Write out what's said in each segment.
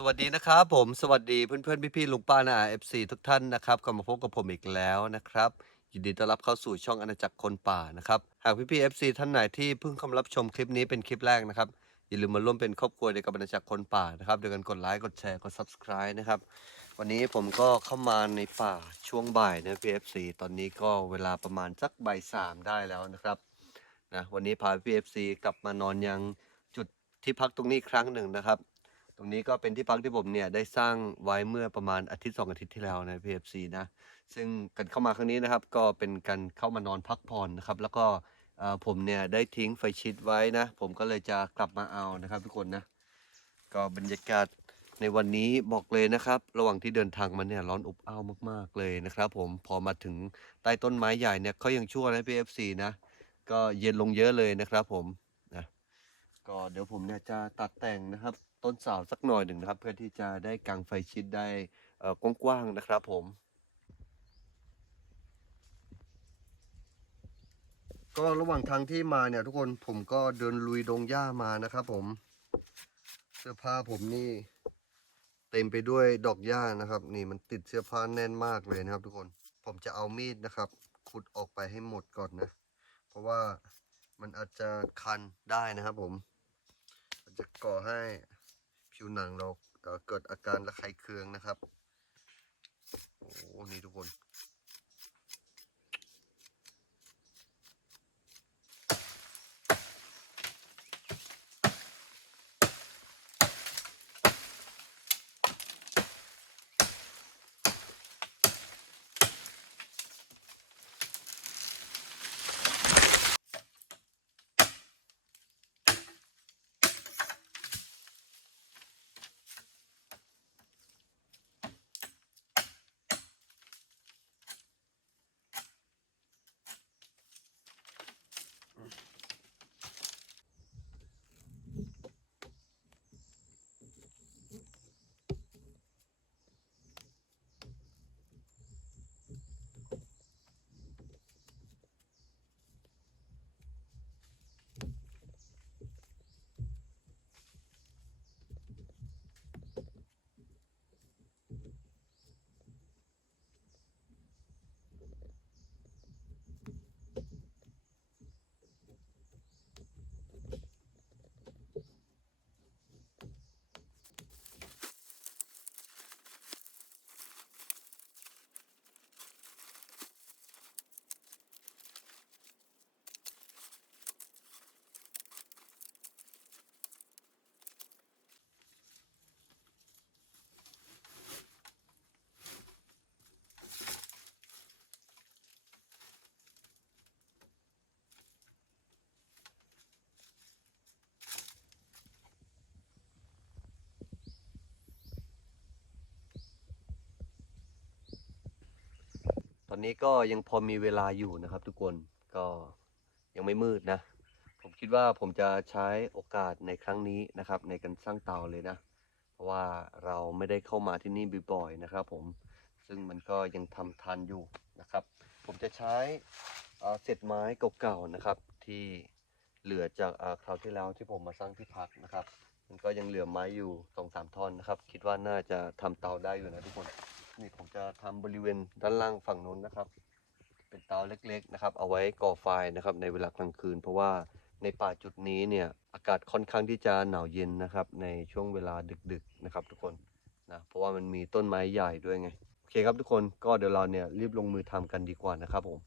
สวัสดีนะครับผมสวัสดีเพื่อนๆพี่ๆลุงป้านาเอฟซีทุกท่านนะครับกลับมาพบกับผมอีกแล้วนะครับยินดีต้อนรับเข้าสู่ช่องอาณาจักรคนป่านะครับหากพี่ๆเอฟซีท่านไหนที่เพิ่งเข้ามารับชมคลิปนี้เป็นคลิปแรกนะครับอย่าลืมมาร่วมเป็นครอบครัวเดียวกับอาณาจักรคนป่านะครับโดยการกดไลค์กดแชร์กด subscribe นะครับวันนี้ผมก็เข้ามาในป่าช่วงบ่ายนะพี่เอฟซีตอนนี้ก็เวลาประมาณสักบ่ายสามได้แล้วนะครับนะวันนี้พาพี่เอฟซีกลับมานอนยังจุดที่พักตรงนี้อีกครั้งหนึ่งนะครับ ตรงนี้ก็เป็นที่พักที่ผมเนี่ยได้สร้างไว้เมื่อประมาณอาทิตย์สองอาทิตย์ที่แล้วใน PFC นะ ซึ่งการเข้ามาครั้งนี้นะครับ ก็เป็นการเข้ามานอนพักผ่อนนะครับ แล้วก็ผมเนี่ยได้ทิ้งไฟชิดไว้นะ ผมก็เลยจะกลับมาเอานะครับทุกคนนะ ก็บรรยากาศในวันนี้บอกเลยนะครับ ระหว่างที่เดินทางมาเนี่ยร้อนอบอ้าวมากๆเลยนะครับผมพอมาถึงใต้ต้นไม้ใหญ่เนี่ยเขายังชั่วนะ PFC นะ ก็เย็นลงเยอะเลยนะครับผมนะก็เดี๋ยวผมเนี่ยจะตัดแต่งนะครับ ต้นสาวสักหน่อยหนึ่งนะครับ เพื่อที่จะได้กางไฟชิดได้กว้างๆนะครับผม ก็ระหว่างทางที่มาเนี่ยทุกคนผมก็เดินลุยดงหญ้ามานะครับผม เสื้อผ้าผมนี่เต็มไปด้วยดอกหญ้านะครับ นี่มันติดเสื้อผ้าแน่นมากเลยนะครับ ทุกคนผมจะเอามีดนะครับ ขุดออกไปให้หมดก่อนนะ เพราะว่ามันอาจจะคันได้นะครับผมอาจจะก่อให้ ผิวหนังเราเอ่อเกิดอาการระคายเคืองนะครับ โอ้โหนี่ทุกคน อนนี้ก็ยังพอมีเวลาอยู่นะครับ ทุกคนก็ยังไม่มืดนะ ผมคิดว่าผมจะใช้โอกาสในครั้งนี้นะครับ ในการสร้างเตาเลยนะ เพราะว่าเราไม่ได้เข้ามาที่นี่บ่อยๆนะครับ ผมซึ่งมันก็ยังทำทันอยู่นะครับ ผมจะใช้เศษไม้เก่าๆนะครับ ที่เหลือจากคราวที่แล้วที่ผมมาสร้างที่พักนะครับ มันก็ยังเหลือไม้อยู่สองสามท่อนนะครับ คิดว่าน่าจะทำเตาได้อยู่นะทุกคน นี่ผมจะทำบริเวณด้านล่างฝั่งนู้นนะครับ เป็นเตาเล็กๆนะครับ เอาไว้ก่อไฟนะครับ ในเวลากลางคืน เพราะว่าในป่าจุดนี้เนี่ยอากาศค่อนข้างที่จะหนาวเย็นนะครับ ในช่วงเวลาดึกๆนะครับ ทุกคนนะเพราะว่ามันมีต้นไม้ใหญ่ด้วยไงโอเคครับทุกคนก็เดี๋ยวเราเนี่ยรีบลงมือทำกันดีกว่านะครับผม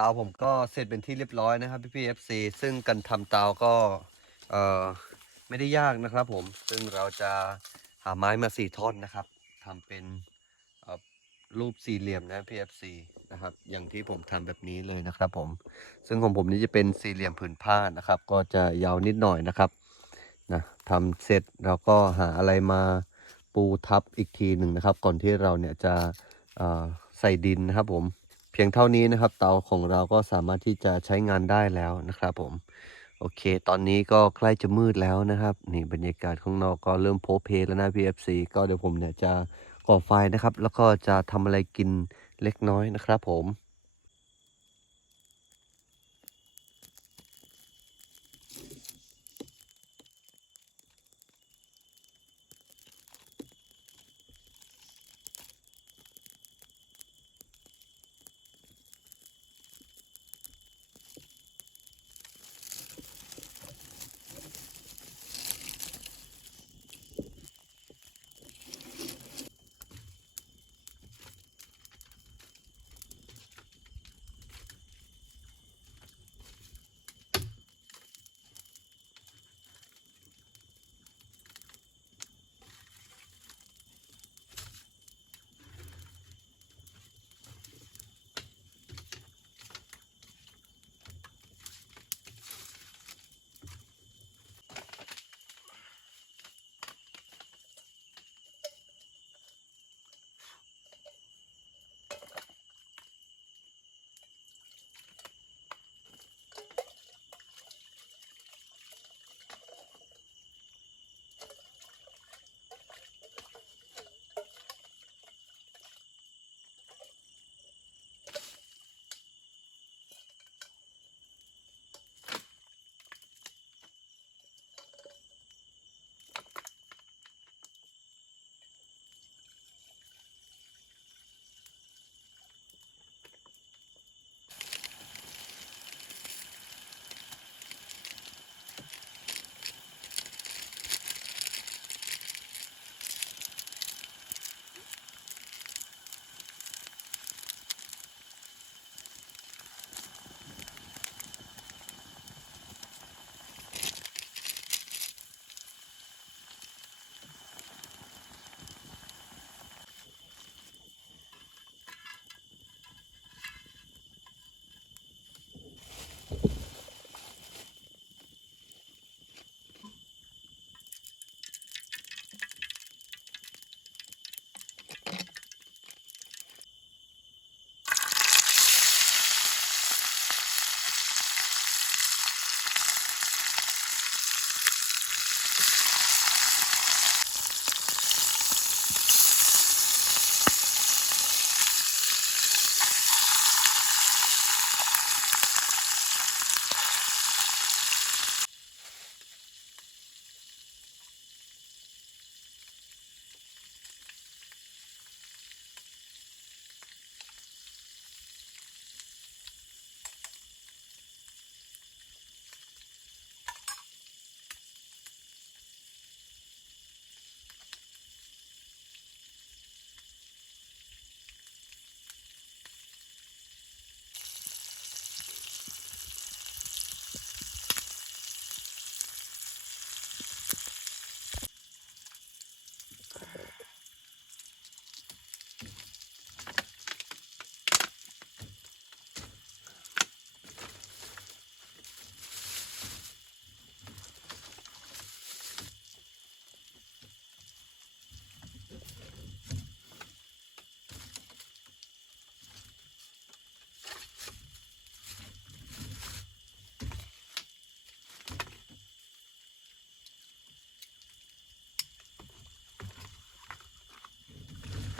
ตาผมก็เสร็จเป็นที่เรียบร้อยนะครับพี่พี่เอฟซีซึ่งการทำเตาก็เอ่อไม่ได้ยากนะครับผมซึ่งเราจะหาไม้มาสี่ท่อนนะครับทำเป็นรูปสี่เหลี่ยมนะพี่เอฟซีนะครับ อย่างที่ผมทำแบบนี้เลยนะครับผมซึ่งของผมนี่จะเป็นสี่เหลี่ยมผืนผ้านะครับ ก็จะยาวนิดหน่อยนะครับนะทำเสร็จเราก็หาอะไรมาปูทับอีกทีหนึ่งนะครับ ก่อนที่เราเนี่ยจะใส่ดินนะครับผม พียงเท่านี้นะครับเตาของเราก็สามารถที่จะใช้งานได้แล้วนะครับผม โอเค ตอนนี้ก็ใกล้จะมืดแล้วนะครับ นี่บรรยากาศข้างนอกก็เริ่มโพเพแล้วนะ PFC ก็เดี๋ยวผมเนี่ยจะก่อไฟนะครับ แล้วก็จะทำอะไรกินเล็กน้อยนะครับผม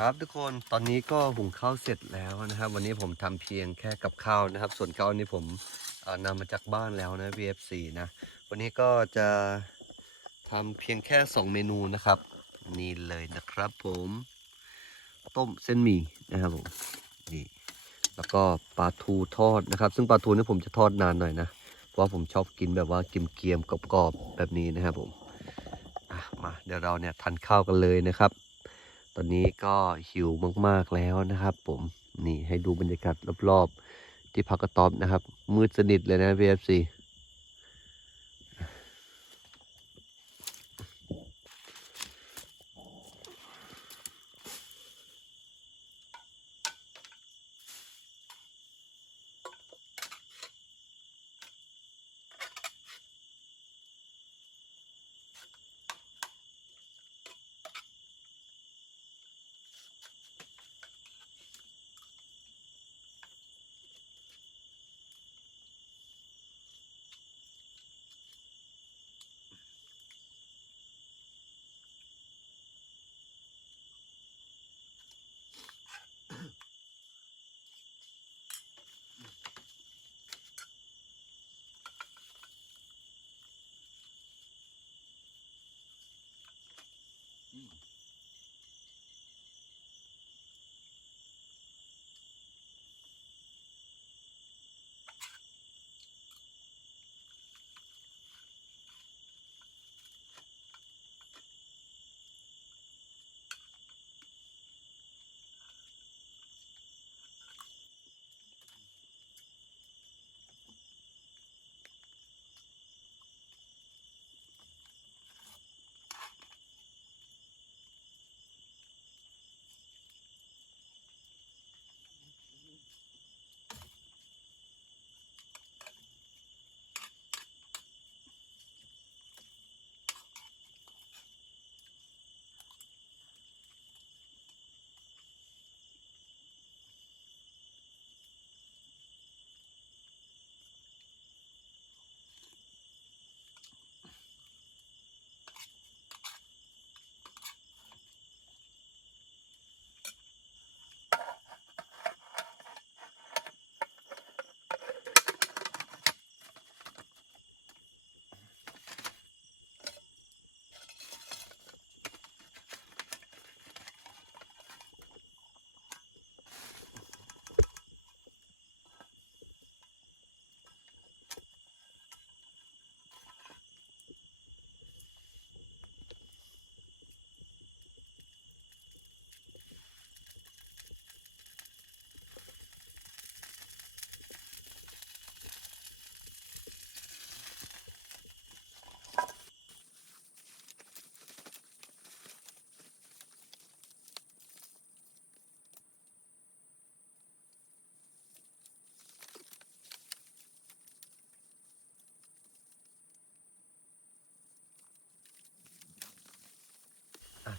ครับทุกคนตอนนี้ก็หุงข้าวเสร็จแล้วนะครับ วันนี้ผมทำเพียงแค่กับข้าวนะครับ ส่วนข้าวนี่ผมเอ่อนำมาจากบ้านแล้วนะ VFC นะ วันนี้ก็จะทำเพียงแค่ 2 เมนูนะครับ นี่เลยนะครับผม ต้มเส้นหมี่นะครับผมนี่แล้วก็ปลาทูทอดนะครับ ซึ่งปลาทูนี่ผมจะทอดนานหน่อยนะ เพราะผมชอบกินแบบว่าเกรียมๆกรอบๆแบบนี้นะครับผมมาเดี๋ยวเราเนี่ยทานข้าวกันเลยนะครับ ตอนนี้ก็หิวมากๆแล้วนะครับ ผมนี่ให้ดูบรรยากาศรอบๆ ที่พักกระต๊อบนะครับ มืดสนิทเลยนะ VFC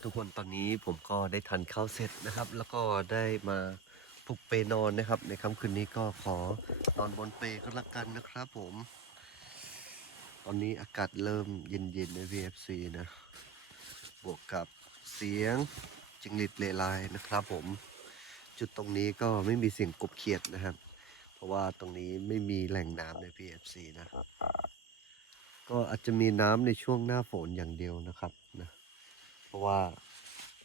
ทุกคนตอนนี้ผมก็ได้ทานข้าวเสร็จนะครับ แล้วก็ได้มาปลุกเปนอนนะครับ ในค่ำคืนนี้ก็ขอนอนบนเปก็แล้วกันนะครับ ผม ตอนนี้อากาศเริ่มเย็นๆใน VFC นะ บวกกับเสียงจิงหรีดเลไลนะครับผม จุดตรงนี้ก็ไม่มีเสียงกบเขียดนะครับ เพราะว่าตรงนี้ไม่มีแหล่งน้ำใน VFC นะ ก็อาจจะมีน้ำในช่วงหน้าฝนอย่างเดียวนะครับนะ เพราะว่า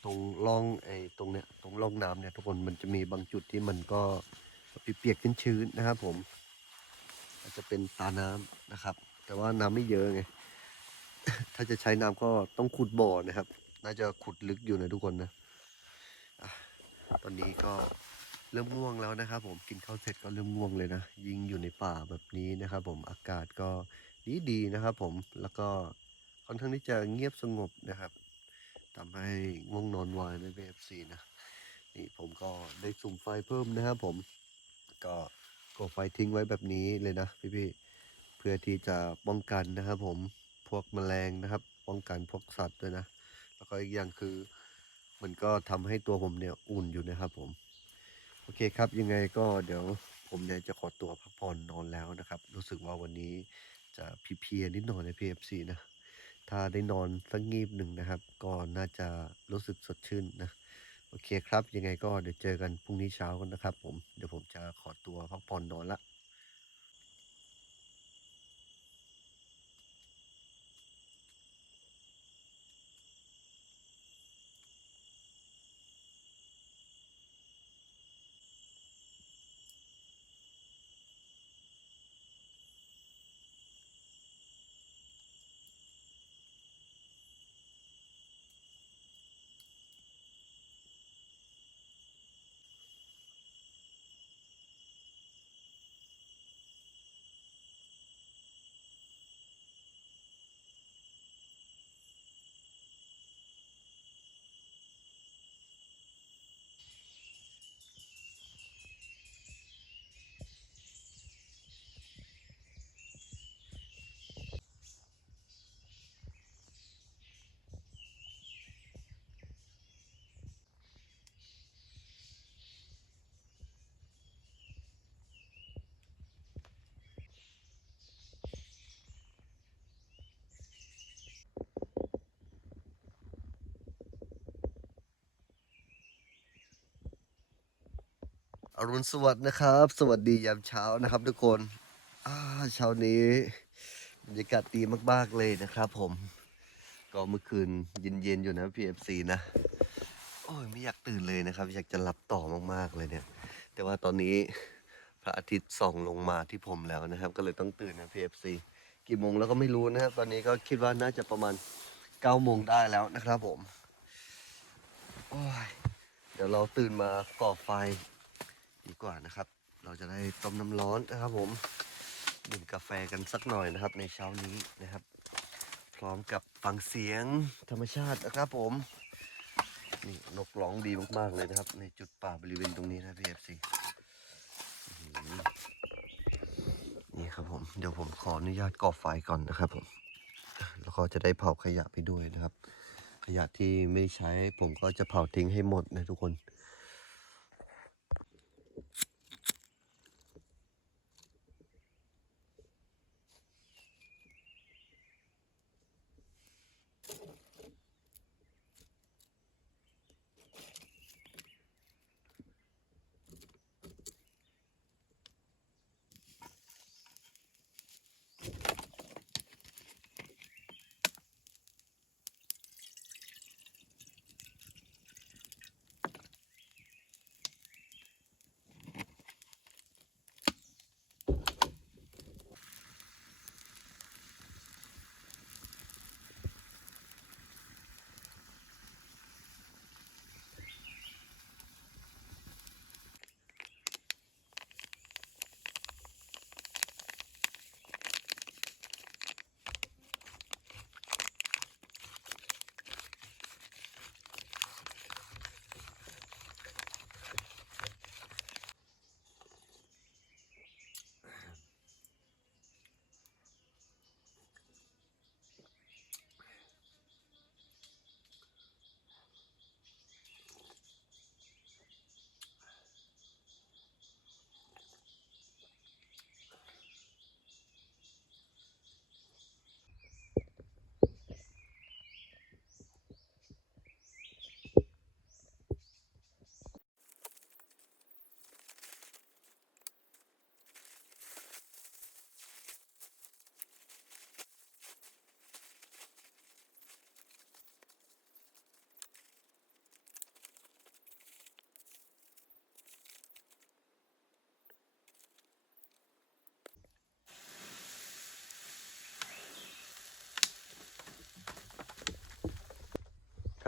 ตรงร่องไอ้ตรงเนี้ยตรงร่องน้ำเนี่ยทุกคนมันจะมีบางจุดที่มันก็เปียกๆชื้นๆนะครับผม อาจจะเป็นตาน้ำนะครับ แต่ว่าน้ำไม่เยอะไง ถ้าจะใช้น้ำก็ต้องขุดบ่อนะครับ น่าจะขุดลึกอยู่นะทุกคนนะตอนนี้ก็เริ่มง่วงแล้วนะครับ ผมกินข้าวเสร็จก็เริ่มง่วงเลยนะยิงอยู่ในป่าแบบนี้นะครับ ผมอากาศก็ดีๆนะครับ ผมแล้วก็ค่อนข้างที่จะเงียบสงบนะครับ ทำให้ง่วงนอนไวใน VFC นะ นี่ผมก็ได้สุ่มไฟเพิ่มนะครับผม ก็ก่อไฟทิ้งไว้แบบนี้เลยนะพี่ๆ เพื่อที่จะป้องกันนะครับผม พวกแมลงนะครับ ป้องกันพวกสัตว์ด้วยนะ แล้วก็อีกอย่างคือ มันก็ทำให้ตัวผมเนี่ยอุ่นอยู่นะครับผม โอเคครับ ยังไงก็เดี๋ยวผมเนี่ยจะขอตัวพักผ่อนนอนแล้วนะครับ รู้สึกว่าวันนี้จะเพียๆนิดหน่อยใน PFC นะ ถ้าได้นอนสักงีบหนึ่งนะครับ ก็น่าจะรู้สึกสดชื่นนะโอเคครับ ยังไงก็เดี๋ยวเจอกันพรุ่งนี้เช้ากันนะครับผม เดี๋ยวผมจะขอตัวพักผ่อนนอนละ อรุณสวัสดิ์นะครับ สวัสดียามเช้านะครับ ทุกคนเช้านี้บรรยากาศดีมากๆเลยนะครับผม ก็เมื่อคืนเย็นๆอยู่นะ PFC นะโอ้ยไม่อยากตื่นเลยนะครับ อยากจะหลับต่อมากๆเลยเนี่ย แต่ว่าตอนนี้พระอาทิตย์ส่องลงมาที่ผมแล้วนะครับ ก็เลยต้องตื่นนะ PFC กี่โมงแล้วก็ไม่รู้นะครับ ตอนนี้ก็คิดว่าน่าจะประมาณ9โมงได้แล้วนะครับผมเดี๋ยวเราตื่นมาก่อไฟ ดีกว่านะครับ เราจะได้ต้มน้ำร้อนนะครับ ผมดื่มกาแฟกันสักหน่อยนะครับ ในเช้านี้นะครับ พร้อมกับฟังเสียงธรรมชาตินะครับ ผมนี่นกร้องดีมากๆเลยนะครับ ในจุดป่าบริเวณตรงนี้นะพี่เอฟซีนี่ครับผมเดี๋ยวผมขออนุญาตก่อไฟก่อนนะครับผมแล้วก็จะได้เผาขยะไปด้วยนะครับ ขยะที่ไม่ใช้ผมก็จะเผาทิ้งให้หมดนะทุกคน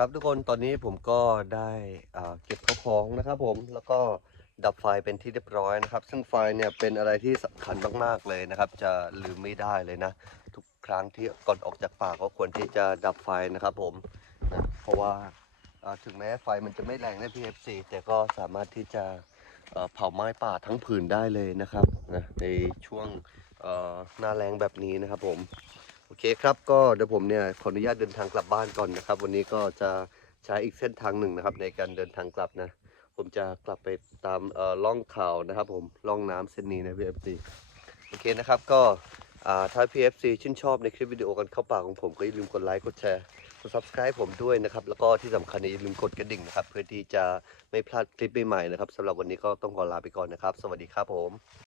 ครับทุกคนตอนนี้ผมก็ได้เก็บข้าวของนะครับผมแล้วก็ดับไฟเป็นที่เรียบร้อยนะครับ ซึ่งไฟเนี่ยเป็นอะไรที่สำคัญมากๆเลยนะครับ จะลืมไม่ได้เลยนะ ทุกครั้งที่ก่อนออกจากป่าก็ควรที่จะดับไฟนะครับผมนะเพราะว่าถึงแม้ไฟมันจะไม่แรงใน PFC แต่ก็สามารถที่จะเผาไม้ป่าทั้งผืนได้เลยนะครับนะในช่วงหน้าแรงแบบนี้นะครับผม โอเคครับก็เดี๋ยวผมเนี่ยขออนุญาตเดินทางกลับบ้านก่อนนะครับ วันนี้ก็จะใช้อีกเส้นทางหนึ่งนะครับ ในการเดินทางกลับนะ ผมจะกลับไปตามล่องเขานะครับ ผมล่องน้ำเส้นนี้นะ PFC โอเคนะครับก็อ่าถ้า PFC ชื่นชอบในคลิปวิดีโอกันเข้าปากของผมก็อย่าลืมกดไลค์กดแชร์กด subscribe ผมด้วยนะครับ แล้วก็ที่สำคัญอย่าลืมกดกระดิ่งนะครับ เพื่อที่จะไม่พลาดคลิปใหม่ๆนะครับสำหรับวันนี้ก็ต้องขอลาไปก่อนนะครับ สวัสดีครับผม